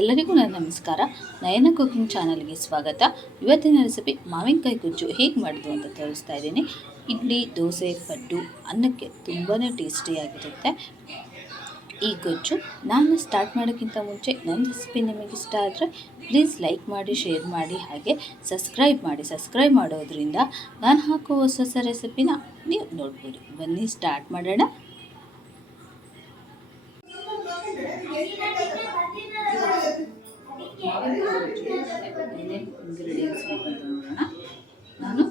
ಎಲ್ಲರಿಗೂ ನನ್ನ ನಮಸ್ಕಾರ. ನಯನ ಕುಕಿಂಗ್ ಚಾನಲ್ಗೆ ಸ್ವಾಗತ. ಇವತ್ತಿನ ರೆಸಿಪಿ ಮಾವಿನಕಾಯಿ ಗೊಜ್ಜು ಹೇಗೆ ಮಾಡೋದು ಅಂತ ತೋರಿಸ್ತಾ ಇದ್ದೀನಿ. ಇಡ್ಲಿ, ದೋಸೆ, ಪಡ್ಡು, ಅನ್ನಕ್ಕೆ ತುಂಬಾ ಟೇಸ್ಟಿಯಾಗಿರುತ್ತೆ ಈ ಗೊಜ್ಜು. ನಾನು ಸ್ಟಾರ್ಟ್ ಮಾಡೋಕ್ಕಿಂತ ಮುಂಚೆ ನನ್ನ ರೆಸಿಪಿ ನಿಮಗೆ ಇಷ್ಟ ಆದರೆ ಪ್ಲೀಸ್ ಲೈಕ್ ಮಾಡಿ, ಶೇರ್ ಮಾಡಿ, ಹಾಗೆ ಸಬ್ಸ್ಕ್ರೈಬ್ ಮಾಡಿ. ಸಬ್ಸ್ಕ್ರೈಬ್ ಮಾಡೋದ್ರಿಂದ ನಾನು ಹಾಕೋ ಹೊಸ ರೆಸಿಪಿನ ನೀವು ನೋಡ್ಬೋದು. ಬನ್ನಿ ಸ್ಟಾರ್ಟ್ ಮಾಡೋಣ. ಏನೇನು ಇಂಗ್ರೀಡಿಯೆಂಟ್ಸ್ ಬೇಕಂತ ನೋಡೋಣ. ನಾನು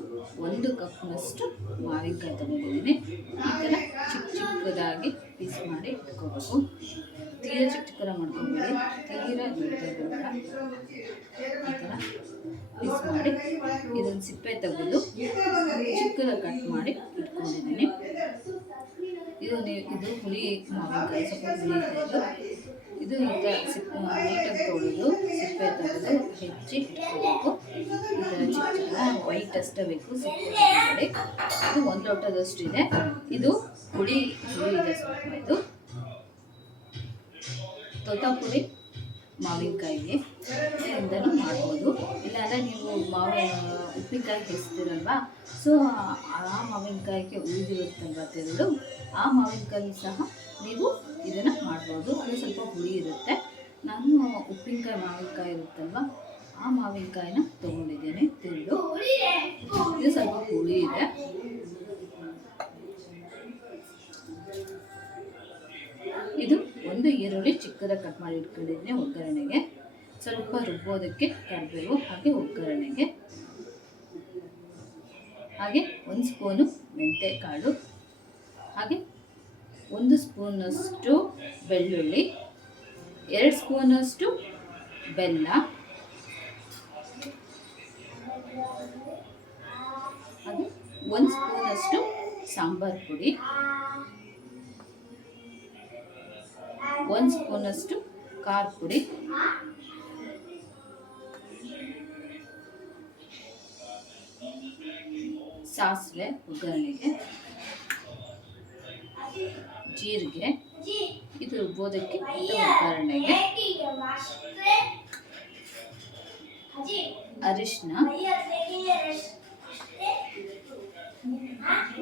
1 ಕಪ್ನಷ್ಟು ಮಾವಿನಕಾಯಿ ತಗೊಂಡಿದ್ದೀನಿ. ಈ ಥರ ಚಿಕ್ಕದಾಗಿ ಪೀಸ್ ಮಾಡಿ ಇಟ್ಕೋಬೇಕು. ತೀರಾ ಚಿಕ್ಕದಾಗಿ ಮಾಡ್ಕೊಬೇಡಿ, ತೀರಾ ದೊಡ್ಡದಾಗಲ್ಲ. ಈ ಥರ ಪೀಸ್ ಮಾಡಿ ಇದನ್ನು ಸಿಪ್ಪೆ ತೆಗೆದು ಚಿಕ್ಕದಾಗಿ ಕಟ್ ಮಾಡಿ ಇಟ್ಕೊಂಡಿದ್ದೀನಿ. ಇದು ಹುಳಿ ಮಾವಿನಕಾಯಿ, ಸ್ವಲ್ಪ ಹುಳಿ ಇದೆ. ಇದು ಈಗ ನೀಟಾಗಿ ತೊಳೆದು ಸಿಪ್ಪೆ ತೆಗೆದು ಹೆಚ್ಚಿ ಇಟ್ಕೋಬೇಕು. ಈ ಥರ ಚಿಕ್ಕ ವೈಟ್ ಅಷ್ಟೇ ಬೇಕು, ಸಿಪ್ಪೆ ತೆಗೆದುಕೊಳ್ಳಿ. ಇದು 1 ಲೋಟದಷ್ಟಿದೆ. ಇದು ಹುಳಿ ಇದೆ ಸ್ವಲ್ಪ. ಇದು ತೋತಾಪುರಿ ಮಾವಿನಕಾಯಿಗೆ ಇಂದಲೂ ಮಾಡ್ಬೋದು. ಇಲ್ಲಾಂದರೆ ನೀವು ಉಪ್ಪಿನಕಾಯಿ ಹೆಸ್ತಿರಲ್ವಾ, ಸೊ ಆ ಮಾವಿನಕಾಯಿಗೆ ಉಳಿದಿರುತ್ತಲ್ವ ತೆರಳು, ಆ ಮಾವಿನಕಾಯಿ ಸಹ ನೀವು ಇದನ್ನು ಮಾಡ್ಬೋದು. ಅದು ಸ್ವಲ್ಪ ಹುಳಿ ಇರುತ್ತೆ. ನಾನು ಉಪ್ಪಿನಕಾಯಿ ಮಾವಿನಕಾಯಿ ಇರುತ್ತಲ್ವ, ಆ ಮಾವಿನಕಾಯಿನ ತೊಗೊಂಡಿದ್ದೀನಿ ತೆರಳು. ಇದು ಸ್ವಲ್ಪ ಹುಳಿ ಇದೆ. ಇದು 1 ಈರುಳ್ಳಿ ಚಿಕ್ಕದಾಗಿ ಕಟ್ ಮಾಡಿ ಇಟ್ಕೊಂಡಿದ್ದೀನಿ ಒಗ್ಗರಣೆಗೆ. ಸ್ವಲ್ಪ ರುಬ್ಬೋದಕ್ಕೆ ಕರಿಬೇವು, ಹಾಗೆ ಒಗ್ಗರಣೆಗೆ, ಹಾಗೆ 1 ಸ್ಪೂನು ಮೆಂತೆಕಾಳು, ಹಾಗೆ 1 ಸ್ಪೂನಷ್ಟು ಬೆಳ್ಳುಳ್ಳಿ, 2 ಸ್ಪೂನಷ್ಟು ಬೆಲ್ಲ, ಹಾಗೆ 1 ಸ್ಪೂನಷ್ಟು ಸಾಂಬಾರು ಪುಡಿ, 1 ಸ್ಪೂನಷ್ಟು ಖಾರ ಪುಡಿ, ಸಾಸಿವೆ ಒಗ್ಗರಣೆಗೆ, ಜೀರಿಗೆ, ಇದು ರುಬ್ಬೋದಕ್ಕೆ ಒಗ್ಗರಣೆಗೆ, ಅರಿಶಿನ,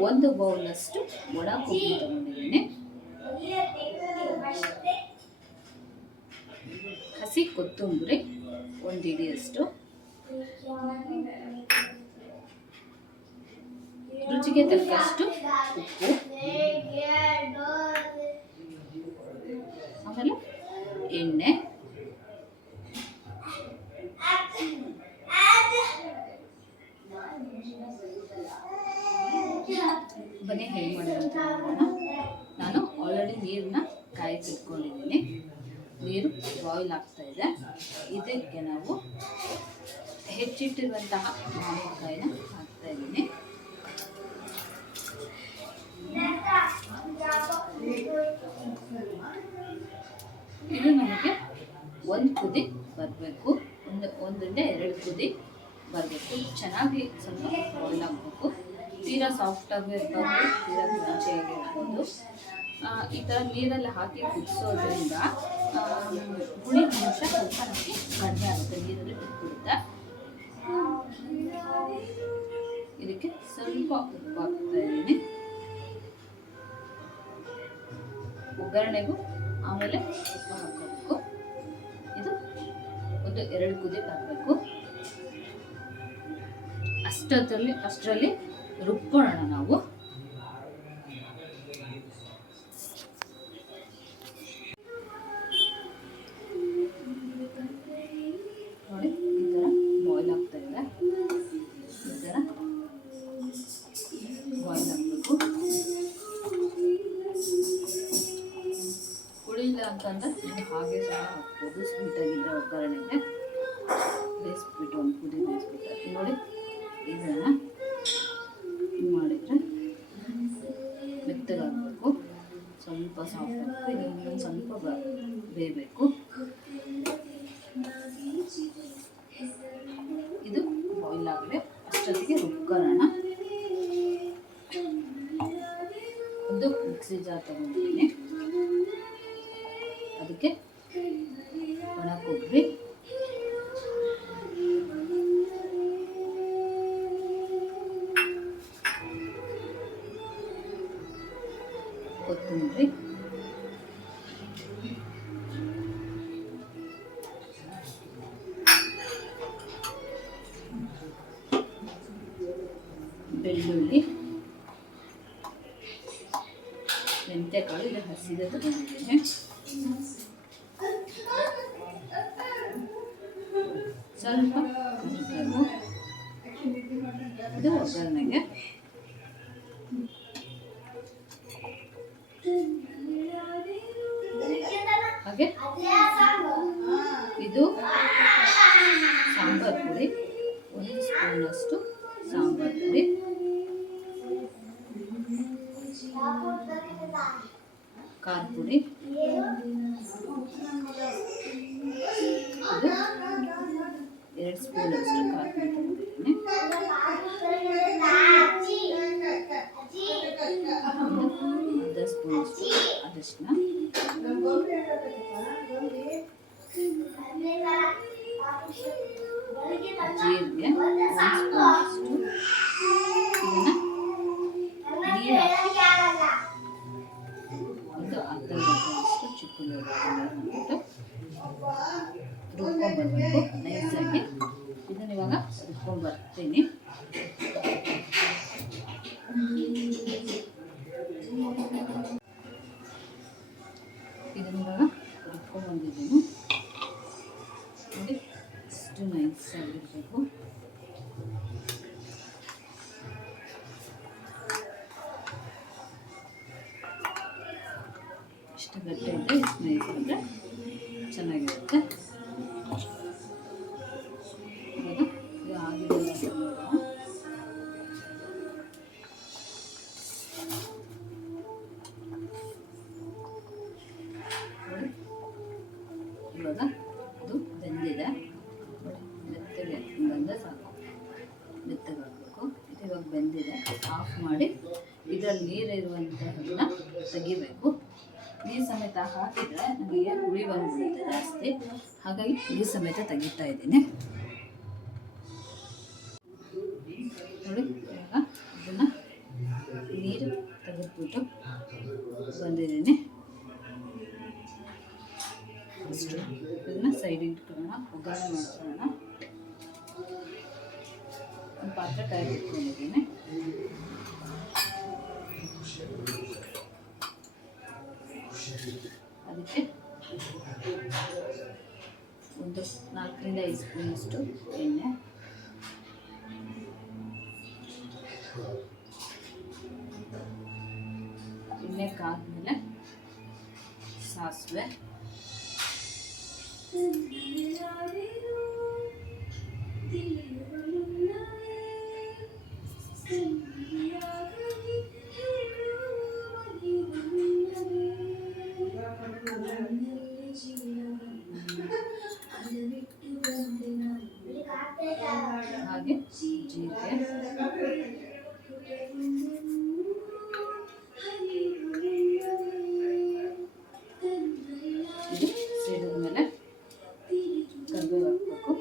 1 ಬೌಲಷ್ಟು ಒಣ ಕೊಬ್ಬರಿ ತಗೊಂಡಿದ್ದೀನಿ, ಹಸಿ ಕೊತ್ತಂಬರಿ 1 ಹಿಡಿಯಷ್ಟು, ರುಚಿಗೆ ತಕ್ಕಷ್ಟು ಉಪ್ಪು, ಆಮೇಲೆ ಎಣ್ಣೆ, ಬನ್ನಿ ಹೇಗೆ ಮಾಡೋದಂತ ನೋಡೋಣ. ನಾನು ಆಲ್ರೆಡಿ ನೀರನ್ನ ಕಾಯಿಸಿಟ್ಕೊಂಡಿದ್ದೀನಿ. ನೀರು ಬಾಯ್ಲ್ ಆಗ್ತಾ ಇದೆ. ಇದಕ್ಕೆ ನಾವು ಹೆಚ್ಚಿಟ್ಟಿರುವಂತಹ ಮಾವಿನಕಾಯಿನ ಹಾಕ್ತಾ ಇದ್ದೀನಿ. ಇದು ನಮಗೆ 1 ಕುದಿ ಬರಬೇಕು, 1ರಿಂದ 2 ಕುದಿ ಬರಬೇಕು. ಚೆನ್ನಾಗಿ ಸ್ವಲ್ಪ ಬಾಯ್ಲ್ ಆಗಬೇಕು. ತೀರಾ ಸಾಫ್ಟಾಗಿ ಇರಬಾರ್ದು, ತೀರಾ ಕ್ರಂಚಿಯಾಗಿ ಇರ್ಬೋದು. ಈ ಥರ ನೀರಲ್ಲಿ ಹಾಕಿ ಕುದಿಸೋದ್ರಿಂದ ಹುಳಿ ಅಂಶ ಸ್ವಲ್ಪ ನಮಗೆ ಕಡಿಮೆ ಆಗುತ್ತೆ, ನೀರಲ್ಲಿ ಬಿಟ್ಬಿಡುತ್ತೆ. ಇದಕ್ಕೆ ಸ್ವಲ್ಪ ಉಪ್ಪು ಹಾಕ್ತಾ ಇದ್ದೀನಿ, ಒಗ್ಗರಣೆಗೂ ಆಮೇಲೆ ಉಪ್ಪು ಹಾಕಬೇಕು. ಇದು 1-2 ಕುದಿ ಬರಬೇಕು. ಅಷ್ಟರಲ್ಲಿ ರುಬ್ಕೊಳ್ಳೋಣ ನಾವು. ನೋಡಿ, ಈ ಥರ ಬಾಯ್ಲ್ ಆಗ್ತಾ ಇದೆ. ಈ ಥರ ಬಾಯ್ಲ್ ಆಗಬೇಕು. ಕುಳಿಲ್ಲ ಅಂತಂದರೆ ನೀವು ಹಾಗೆ ಸಹ ಹಾಕ್ಬೋದು, ಸ್ವೀಟಾಗಿದ್ದರೆ ಒಗ್ಗರಣೆಗೆ ಬೇಯಿಸ್ಬಿಟ್ಟು 1 ಕುದಿ ಬೇಯಿಸ್ಬಿಟ್ಟು. ನೋಡಿ, ಇದನ್ನು ಮಾಡಿದರೆ ಮೆತ್ತಗಾಗಬೇಕು, ಸ್ವಲ್ಪ ಸಾಫ್ಟ್ ಆಗಬೇಕು. ಇದು ಇನ್ನೊಂದು ಸ್ವಲ್ಪ ಬೇಯಬೇಕು. ಇದು ಬಾಯ್ಲ್ ಆಗಲಿ, ಅಷ್ಟೊತ್ತಿಗೆ ರುಬ್ಕೊಳ್ಳೋಣ. ಒಂದು ಮಿಕ್ಸಿ ಜಾರ್ ತಗೊಂಡಿದ್ದೀನಿ, ಅದಕ್ಕೆ ಒಣ ಕೊಬ್ಬರಿ, ಕೊತ್ತಂಬರಿ, ಬೆಳ್ಳುಳ್ಳಿ, ಮೆಂತ್ಯಕಾಳು ಇದು ಹಸಿದ ತಗೊಂಡಿದ್ದೇನೆ, ಸ್ವಲ್ಪ ಕರಿಬೇವು, ಇದು ಒಗ್ಗರಣೆಗೆ, ಹಾಗೆ ಇದು ಸಾಂಬಾರ್ ಪುಡಿ, 1 ಸ್ಪೂನಷ್ಟು ಸಾಂಬಾರ್ ಪುಡಿ, ಖಾರ ಪುಡಿ, ಇದು 2 ಸ್ಪೂನಷ್ಟು ಖಾರ ಪುಡಿ ತಗೊಂಡಿದ್ದೀನಿ, ಅರ್ಧ ಸ್ಪೂನಷ್ಟು ಅರಿಶಿನ, ಜೀರಿಗೆ 1 ಸ್ಪೂನಷ್ಟು, ಇದನ್ನು ನೀರು ಒಂದು ಅರ್ಧ ಗಂಟೆಯಷ್ಟು ಚಿಕ್ಕುಳ್ಳಿ ಹಾಕ್ಬಿಟ್ಟು ರುಬ್ಕೊಂಡ್ಬರ್ಬೇಕು ನೈಸಾಗಿ. ಇದನ್ನು ಇವಾಗ ರುಬ್ಕೊಂಡ್ಬರ್ತೀನಿ. ಇದನ್ನು ಇವಾಗ ರುಬ್ಕೊಂಡ್ಬಂದಿದ್ದೀನಿ ನೋಡಿ, ಇಷ್ಟು ನೈಸಾಗಿರಬೇಕು. ಇಷ್ಟು ಗಟ್ಟಿ ಅಂದರೆ ಇಷ್ಟು ನೈಸ್ ಅಂದರೆ ಚೆನ್ನಾಗಿರುತ್ತೆ. ಇವಾಗ ಇದು ಆಗಿದೆಲ್ಲ ನೋಡೋಣ. ಇವಾಗ ಇದು ಬೆಂದಿದೆ ನೋಡಿ, ಮೆತ್ತಗೆ ಬಂದರೆ ಸಾಕು, ಮೆತ್ತಗೆ ಹಾಕಬೇಕು. ಇದು ಇವಾಗ ಬೆಂದಿದೆ, ಆಫ್ ಮಾಡಿ ಇದರಲ್ಲಿ ನೀರಿರುವಂಥದ್ದನ್ನು ತೆಗಿಬೇಕು. ನೀರು ಸಮೇತ ಹಾಕಿದರೆ ನನಗೆ ಹುಳಿ ಬಂದ್ಬಿಡುತ್ತೆ ಜಾಸ್ತಿ, ಹಾಗಾಗಿ ನೀರು ಸಮೇತ ತೆಗಿತಾ ಇದ್ದೀನಿ ನೋಡಿ. ಇವಾಗ ಇದನ್ನು ನೀರು ತೆಗೆದ್ಬಿಟ್ಟು ಬಂದಿದ್ದೀನಿ. ಅಷ್ಟು ಇದನ್ನು ಸೈಡ್ ಇಟ್ಕೊಳ್ಳೋಣ, ಒಗ್ಗರಣೆ ಮಾಡ್ಕೊಳ್ಳೋಣ. ಒಂದು ಪಾತ್ರೆ ಕಾಯಿ ಇಟ್ಕೊಂಡಿದ್ದೀನಿ, ಅದಕ್ಕೆ ಒಂದು 4ರಿಂದ 5 ಸ್ಪೂನಷ್ಟು ಎಣ್ಣೆ, ಎಣ್ಣೆ ಕಾದ್ಮೇಲೆ ಸಾಸಿವೆ, ಹಾಗೆ ಜೀರಿಗೆ, ಇದು ಸಿಡಿದ ಮೇಲೆ ಕರಿಬೇವು ಹಾಕಬೇಕು.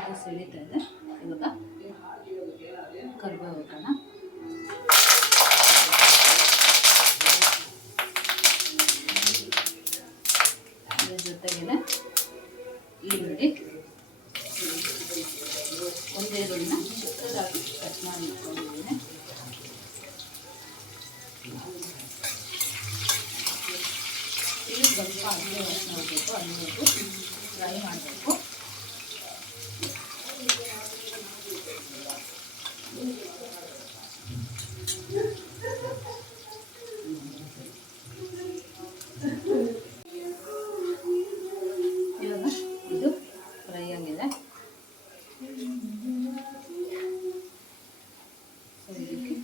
ಇದು ಸಿಡಿತಾ ಇದೆ, ಇವಾಗ ಕರಿಬೇವು ಹಾಕೋಣ. ಅದ್ರ ಜೊತೆಗೆ ಈರುಳ್ಳಿ, ಒಂದು ಈರುಳ್ಳಿನ ಚಿಕ್ಕದಾಗಿ ಕಟ್ ಮಾಡಿ ಇಟ್ಕೊಂಡಿದ್ದೀನಿ. ಇದು ಸ್ವಲ್ಪ ಅಡುಗೆ ವಾಸನೆ ಹೋಗಬೇಕು, ಅಲ್ಲಿವರೆಗೂ ಫ್ರೈ ಮಾಡಬೇಕು. ಇವಾಗ ಇದು ಫ್ರೈ ಆಗಿದೆ. ಇದಕ್ಕೆ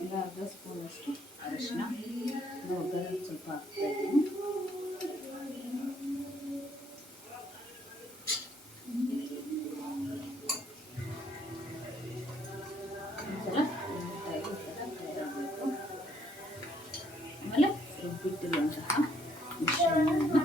ಒಂದು ಅರ್ಧ ಸ್ಪೂನಷ್ಟು ಅರಿಶಿನ, ಒಗ್ಗರಣೆ ಸ್ವಲ್ಪ ಹಾಕ್ತಾ ಇದ್ದೀನಿ. ಆಮೇಲೆ ರುಬ್ಬಿಟ್ಟಿರುವಂತಹ ಮಿಶ್ರಣವನ್ನು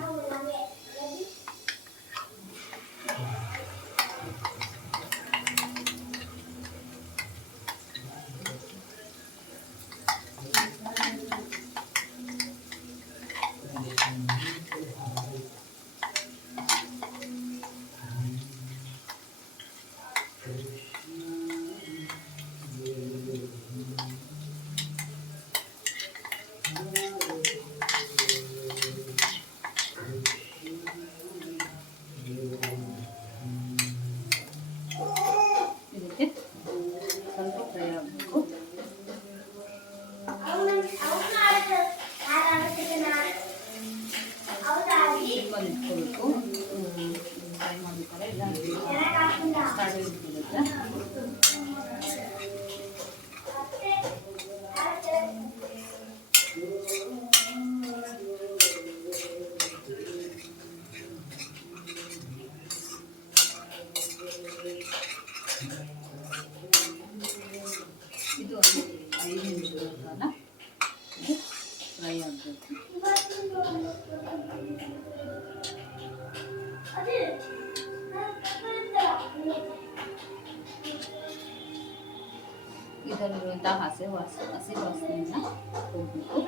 ಇದಕ್ಕೆ ಸ್ವಲ್ಪ ಫ್ರೈ ಆಗಬೇಕು. ಸಿಮ್ಮಲ್ಲಿ ಇಟ್ಕೋಬೇಕು. ಫ್ರೈ ಮಾಡ್ಬೇಕಾದ್ರೆ ಇಲ್ಲ ಸ್ಟಾರ್ಟ್ ಇಟ್ಬಿಡುತ್ತೆ. ಇದು ಒಂದು 5 ನಿಮಿಷಗಳ ಕಾಲ ಫ್ರೈ ಆಗಬೇಕು. ಇದರಲ್ಲಿರುವಂತಹ ಹಸಿ ವಾಸನೆಯನ್ನು ಹೋಗಬೇಕು.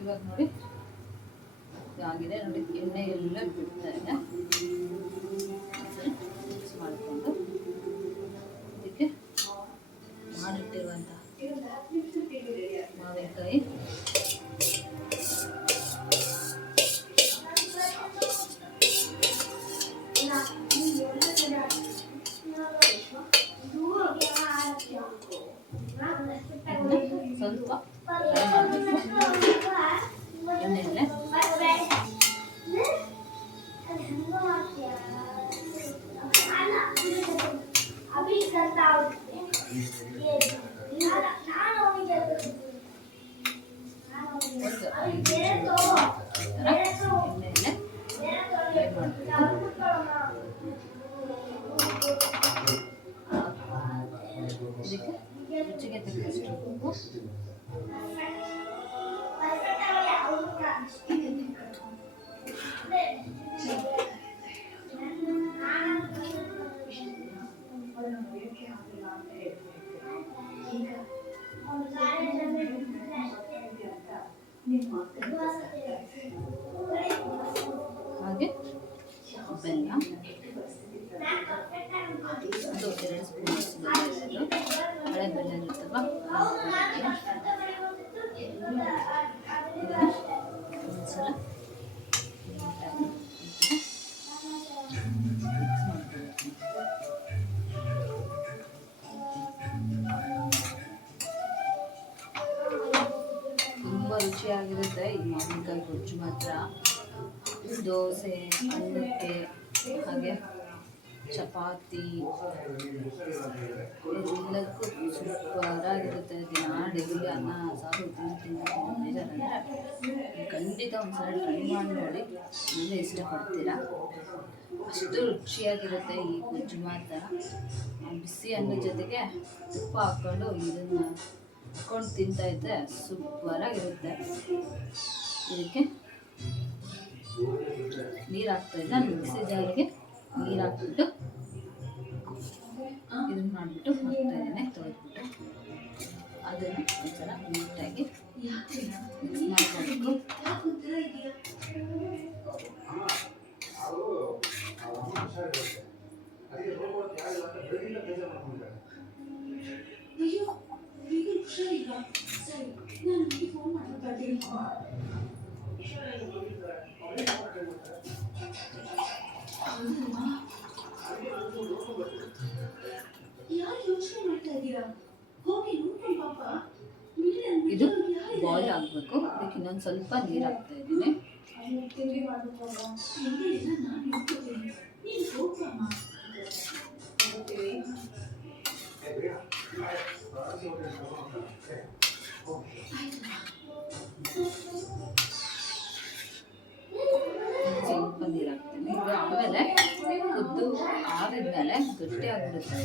ಇವಾಗ ನೋಡಿ ಆಗಿದೆ ನೋಡಿ, ಎಣ್ಣೆ ಎಲ್ಲ ಬಿಡ್ತಾ ಇದೆ. ಮಿಕ್ಸ್ ಮಾಡಿಕೊಂಡು ಇದಕ್ಕೆ ಮಾಡಿಟ್ಟಿರುವಂತಹ ಮಾವಿನಕಾಯಿ ಸ್ವಲ್ಪ ಫ್ರೈ ಮಾಡಬೇಕು ಎಣ್ಣೆಯಲ್ಲೇ. ಎಣ್ಣೆಯಲ್ಲೇ ಫ್ರೈ ಮಾಡಬೇಕು. ಇದಕ್ಕೆ ರುಚಿಗೆ ತಕ್ಕಷ್ಟು ಉಪ್ಪು, ಹಾಗೆ ಬೆಲ್ಲ, ಅದು 2 ಸ್ಪೂನ್ ಹಳೆ ಬೆಲ್ಲ ಇರುತ್ತಲ್ವ ಒಂದ್ಸಲ ತುಂಬ ರುಚಿಯಾಗಿರುತ್ತೆ ಈ ಮಾವಿನಕಾಯಿ ಗೊಜ್ಜು ಮಾತ್ರ. ದೋಸೆ, ಅನ್ನಕ್ಕೆ, ಹಾಗೆ ಚಪಾತಿ ಎಲ್ಲದಕ್ಕೂ ಸೂಪರಾಗಿರುತ್ತೆ. ದಿನ ಡೈಲಿ ಅನ್ನ ಸಾರು ತಿಂದು ಬೇಜಾರಂದರೆ ಖಂಡಿತ ಒಂದ್ಸಲ ಟ್ರೈ ಮಾಡಿ ನೋಡಿ, ಮುಂದೆ ಇಷ್ಟಪಡ್ತೀರಾ. ಅಷ್ಟು ರುಚಿಯಾಗಿರುತ್ತೆ ಈ ಗೊಜ್ಜು ಮಾತ್ರ. ಬಿಸಿ ಅನ್ನದ ಜೊತೆಗೆ ತುಪ್ಪ ಹಾಕ್ಕೊಂಡು ಇದನ್ನು ಹಾಕ್ಕೊಂಡು ತಿಂತಾಯಿದ್ರೆ ಸೂಪರಾಗಿರುತ್ತೆ. ಇದಕ್ಕೆ ನೀರು ಹಾಕ್ತಾಯಿದ್ದೆ, ನಾನು ಮಿಕ್ಸಿ ಜಾರಿಗೆ ನೀರು ಹಾಕ್ಬಿಟ್ಟು ಇದನ್ನು ಮಾಡಿಬಿಟ್ಟು ಹಾಕ್ತಾಯಿದ್ದೇನೆ. ತೊಳೆದ್ಬಿಟ್ಟು ಅದನ್ನು ಒಂದ್ಸಲ ನೀಟಾಗಿ ಮಿಕ್ಸ್ ಮಾಡ್ಕೊಬೇಕು. ಇದು ಬಾಯ್ಲ್ ಆಗಬೇಕು. ಅದಕ್ಕೆ ಇನ್ನೊಂದು ಸ್ವಲ್ಪ ನೀರು ಹಾಕ್ತಾ ಇದ್ದೀನಿ. ಸ್ವಲ್ಪ ನೀರು ಹಾಕ್ತೀನಿ. ಆಮೇಲೆ ಕುದ್ದು ಆರಿದ್ಮೇಲೆ ಗಟ್ಟಿ ಆಗಿಬಿಡುತ್ತೆ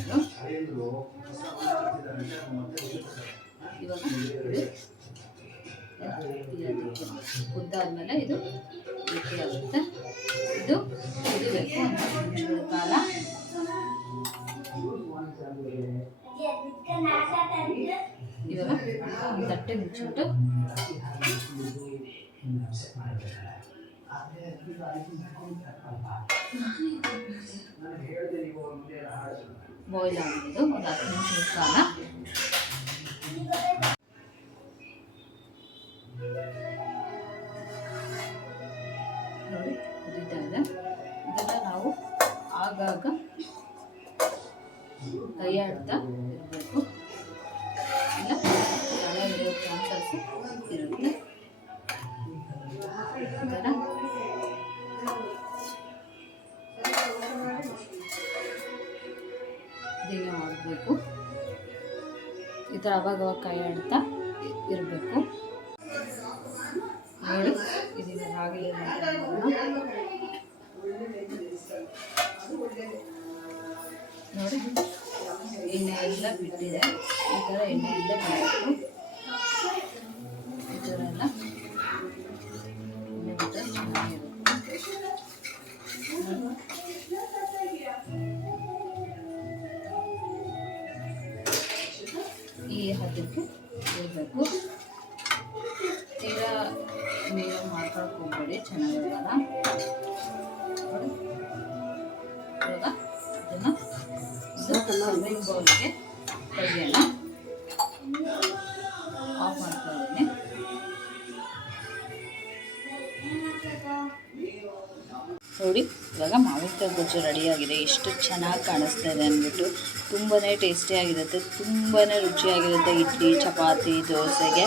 ಇದು. ಇವಾಗ ಕುದ್ದಾದ್ಮೇಲೆ ಇದು ಗಟ್ಟಿ ಆಗುತ್ತೆ. ಇದು ಕುದಿಬೇಕು ಒಂದು ನಿಮಿಷಗಳ ಕಾಲ. ಇವಾಗ ಒಂದು ತಟ್ಟೆ ಮುಚ್ಚಿಬಿಟ್ಟು ಬಾಯ್ಲ್ ಆಗಿದ್ದು ಒಂದು 10 ನಿಮಿಷದ ಕಾಲ. ನೋಡಿ ಕುದೀತಾ ಇದೆ. ಇದನ್ನು ನಾವು ಆಗಾಗ ಕೈ ಆಡ್ತಾ ಇರಬೇಕು, ಇಲ್ಲ ತಳ ಹಿಡಿಯೋ ಚಾನ್ಸಸ್ ಇರುತ್ತೆ. ಇದನ್ನು ಮಾಡಬೇಕು. ಈ ಥರ ಅವಾಗವಾಗ ಕೈ ಆಡ್ತಾ ಇರಬೇಕು. ನೋಡಿ ಇದೀಗ ಹಾಗೆ ನೋಡಿ ಎಣ್ಣೆ ಎಲ್ಲ ಬಿಟ್ಟಿದೆ. ಈ ಥರ ಎಣ್ಣೆ ಎಲ್ಲ ಬಿಡಬೇಕು. ಈ ಥರ ಎಲ್ಲ ಎಣ್ಣೆ ಬಿಟ್ಟರೆ ಚೆನ್ನಾಗಿರುತ್ತೆ. ಈ ಹದಕ್ಕೆ ಇರಬೇಕು. ತೀರಾ ನೀರು ಮಾಡ್ಕೊಳಕ್ಕೆ ಹೋಗ್ಬೇಡಿ, ಚೆನ್ನಾಗಿರಲ್ಲ. ಇವಾಗ ಇದನ್ನು ಸರ್ವಿಂಗ್ ಬೌಲ್ಗೆ ತೆಗೆಯೋಣ. ಆಫ್ ಮಾಡ್ತಾ ಇದ್ದೀನಿ. ನೋಡಿ ಇವಾಗ ಮಾವಿನಕಾಯಿ ಗೊಜ್ಜು ರೆಡಿಯಾಗಿದೆ. ಎಷ್ಟು ಚೆನ್ನಾಗಿ ಕಾಣಿಸ್ತಾ ಇದೆ ಅಂದ್ಬಿಟ್ಟು. ತುಂಬಾ ಟೇಸ್ಟಿಯಾಗಿರುತ್ತೆ, ತುಂಬಾ ರುಚಿಯಾಗಿರುತ್ತೆ. ಇಡ್ಲಿ, ಚಪಾತಿ, ದೋಸೆಗೆ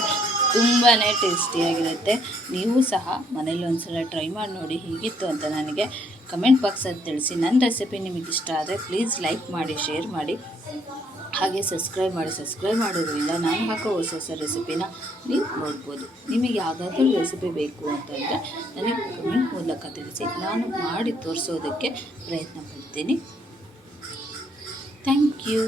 ತುಂಬಾ ಟೇಸ್ಟಿಯಾಗಿರುತ್ತೆ. ನೀವು ಸಹ ಮನೇಲಿ ಒಂದ್ಸಲ ಟ್ರೈ ಮಾಡಿ ನೋಡಿ ಹೇಗಿತ್ತು ಅಂತ ನನಗೆ ಕಮೆಂಟ್ ಬಾಕ್ಸಲ್ಲಿ ತಿಳಿಸಿ. ನನ್ನ ರೆಸಿಪಿ ನಿಮಗೆ ಇಷ್ಟ ಆದರೆ ಪ್ಲೀಸ್ ಲೈಕ್ ಮಾಡಿ, ಶೇರ್ ಮಾಡಿ, ಹಾಗೆ ಸಬ್ಸ್ಕ್ರೈಬ್ ಮಾಡಿ. ಸಬ್ಸ್ಕ್ರೈಬ್ ಮಾಡೋದ್ರಿಂದ ನಾನು ಹಾಕೋ ಹೊಸ ಹೊಸ ರೆಸಿಪಿನ ನೀವು ನೋಡ್ಬೋದು. ನಿಮಗೆ ಯಾವುದಾದ್ರೂ ರೆಸಿಪಿ ಬೇಕು ಅಂತಂದರೆ ನನಗೆ ಕಮೆಂಟ್ ಮೂಲಕ ತಿಳಿಸಿ, ನಾನು ಮಾಡಿ ತೋರಿಸೋದಕ್ಕೆ ಪ್ರಯತ್ನ ಪಡ್ತೀನಿ. Thank you.